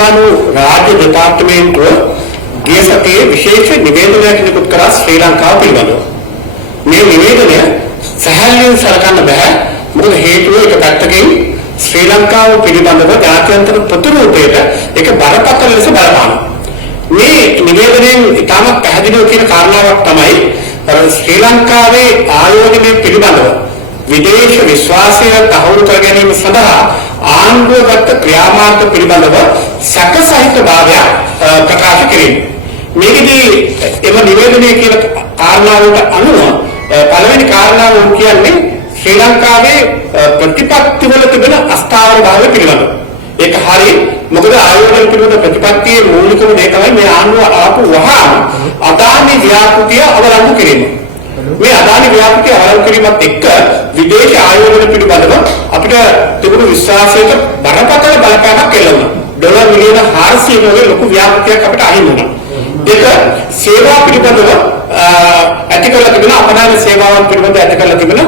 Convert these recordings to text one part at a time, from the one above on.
ඇමරිකානු රාජ්‍ය දෙපාර්තමේන්තුව ගිය සතියේ විශේෂ නිවේදනයක් නිකුත් කරා ශ්‍රී ලංකාව පිළිබඳව. මේ නිවේදනය සැහැල්ලුවෙන් සලකන්න බෑ. මොකද හේතුව එක පැත්තකින් ශ්‍රී ලංකාව පිළිබඳව ජාත්‍යන්තර ප්‍රතිරූපයට ඒක බරපතල ලෙස බලපානවා. මේ නිවේදනයෙන් ඉතාමත් පැහැදිලිව කියන කාරණාවක් තමයි ශ්‍රී ලංකාවේ ආයෝජනය පිළිබඳව විදේශ විශ්වාසය තහවුරු කර ගැනීම සඳහා ආණ්ඩුව ගත ක්‍රියාමාර්ග පිළිබඳව සැකසහිත භාවයක් ප්‍රකාශ කිරීම. මේකදී එම නිවේදනයේ කියන කාරණාවට අනුව පළවෙනි කාරණාව කියන්නේ ශ්‍රී ලංකාවේ ප්‍රතිපත්තිවල තිබෙන අස්ථාවර භාවය පිළිබඳව. ඒක හරියි. මොකද ආයෝජන පිළිබඳ ප්‍රතිපත්තියේ මූලිකම දේ තමයි මේ ආණ්ඩුව ආපු වහාම අදානි ව්‍යාපෘතිය අවලංගු කිරීම. මේ අදානි ව්‍යාපෘතිය අවලංගු කිරීමත් එක්ක විදේශ ආයෝජන පිළිබඳව අපිට තිබුණු විශ්වාසයට බරපතල බලපෑමක් එළවුණා. ඩොලර් මිලියන 400 වගේ ලොකු ව්‍යාපෘතියක් අපිට අහිමි වුණා. දෙක සේවා පිළිබඳව ඇති කරලා තිබෙන අපනායන සේවාවන් පිළිබඳව ඇති කරලා තිබෙන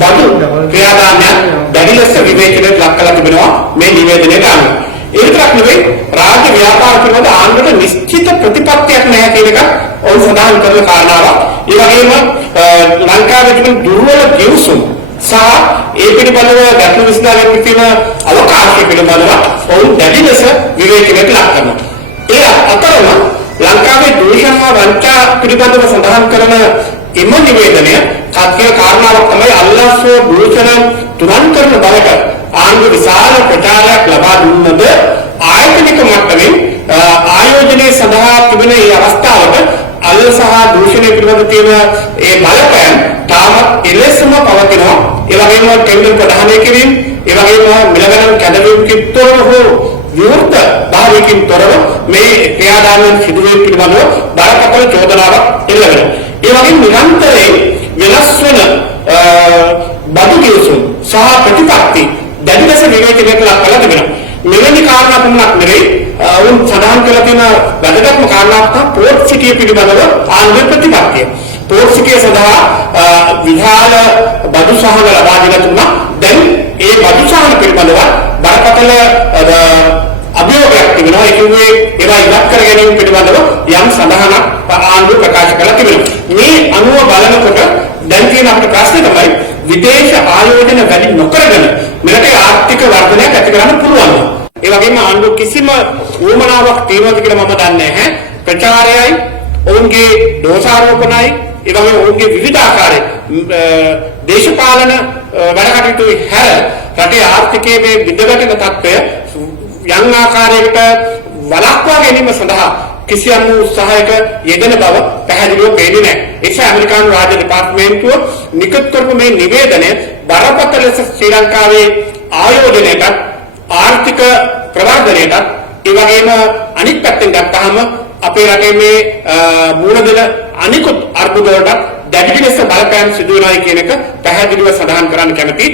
බදු ක්‍රියාදාමයන් දැඩි ලෙස විවේචනයට ලක් කරලා තිබෙනවා මේ නිවේදනයට අනුව. ඒ විතරක් නෙවෙයි රාජ්‍ය ව්‍යාපාර පිළිබඳ ආණ්ඩුවට නිශ්චිත ප්‍රතිපත්තියක් නැහැ කියන එක ඔවුන් සඳහන් කරන කාරණාවක්. ඒ වගේම ලංකාවේ තිබෙන දුර්වල ගිවිසුම් සහ ඒ පිළිබඳව ගැටලු විසඳාගන්න තියෙන අවකාශය පිළිබඳව ඔවුන් දැඩි ලෙස විවේචනයට ලක් කරනවා. ඒ අතරම ලංකාවේ දූෂණ හා වංචා පිළිබඳව සඳහන් කරන එම නිවේදනය කතිය කාරණාවක් තමයි අල්ලාස්ව දූෂණ තුරන් කරන බවට ආණ්ඩුව විශාල ප්‍රචාරයක් ලබා දුන්නද ආයතනික මට්ටමින් ආයෝජනයේ සඳහා තිබෙන මේ අවස්ථාවට අල්ල සහ දූෂණය පිළිබඳ තියෙන ඒ බලපෑම් තාමත් එලෙසම පවතිනවා. ඒ වගේම ටෙන්ඩර් ප්‍රදානය කිරීම, ඒ වගේම මිලගණන් කැදවීමකින් තොරව හෝ විවෘත භාවයකින් තොරව මේ ක්‍රියාදාමයන් සිදුවීම පිළිබඳව බරපතල චෝදනාවක් එල්ල වෙනවා. ඒ වගේම නිරන්තරයෙන් වෙනස් වෙන බදු කිවිසුම් සහ ප්‍රතිපත්ති දැඩි ලෙස විවේචනයට ලක් කරලා තිබෙනවා. මෙවැනි කාරණා පමණක් නෙවෙයි උන් සඳහන් කරලා තියෙන වැදගත්ම කාරණාවක් තමයි පෝර්ට් සිටිය පිළිබඳව ආණ්ඩුවේ ප්‍රතිපත්තිය. පෝර්ට් සිටිය සඳහා විශාල බදු සහන ලබා දීලා තුනා. දැන් ඒ බදු සහන පිළිබඳව බරපතල අභියෝගයක් තිබෙනවා. ඒ කියන්නේ ඒවා ඉවත් කර ගැනීම පිළිබඳව යම් සඳහනක් ආණ්ඩුව ප්‍රකාශ කරලා තිබෙනවා. මේ අනුව බලනකොට දැන් තියෙන අපේ ප්‍රශ්නේ තමයි විදේශ ආයෝජන වැඩි නොකරගෙන මෙරට ආර්ථික වර්ධනයක් ඇති කරන්න පුළුවන්. ඒ වගේම ආණ්ඩුව කිසිම උවමනාවක් තියෙනවද කියලා මම දන්නේ නැහැ. ප්‍රචාරයයි ඔවුන්ගේ දෝෂාරෝපණයි ඒ වගේම ඔවුන්ගේ විවිධ ආකාරයේ දේශපාලන වැඩ කටයුතු හැර රටේ ආර්ථිකයේ මේ විඳවැටෙන තත්ත්වය යම් ආකාරයකට වළක්වා ගැනීම සඳහා කිසියම් උත්සාහයක යෙදෙන බව පැහැදිලිව පේන්නේ නැහැ. ඒ නිසා ඇමරිකානු රාජ්‍ය දෙපාර්තමේන්තුව නිකුත් කරපු මේ නිවේදනය බරපතල ලෙස ශ්‍රී ලංකාවේ ආයෝජනයට ආර්ථික ප්‍රවර්ධනයට ඒ වගේම අනිත් පැත්තෙන් ගත්තාම අපේ රටේ මේ මූල දෙන අනිකුත් අර්බුද වලට දැඩි ලෙස බලපෑම් සිදු වෙනවා කියන එක පැහැදිලිව සඳහන් කරන්න කැමතියි.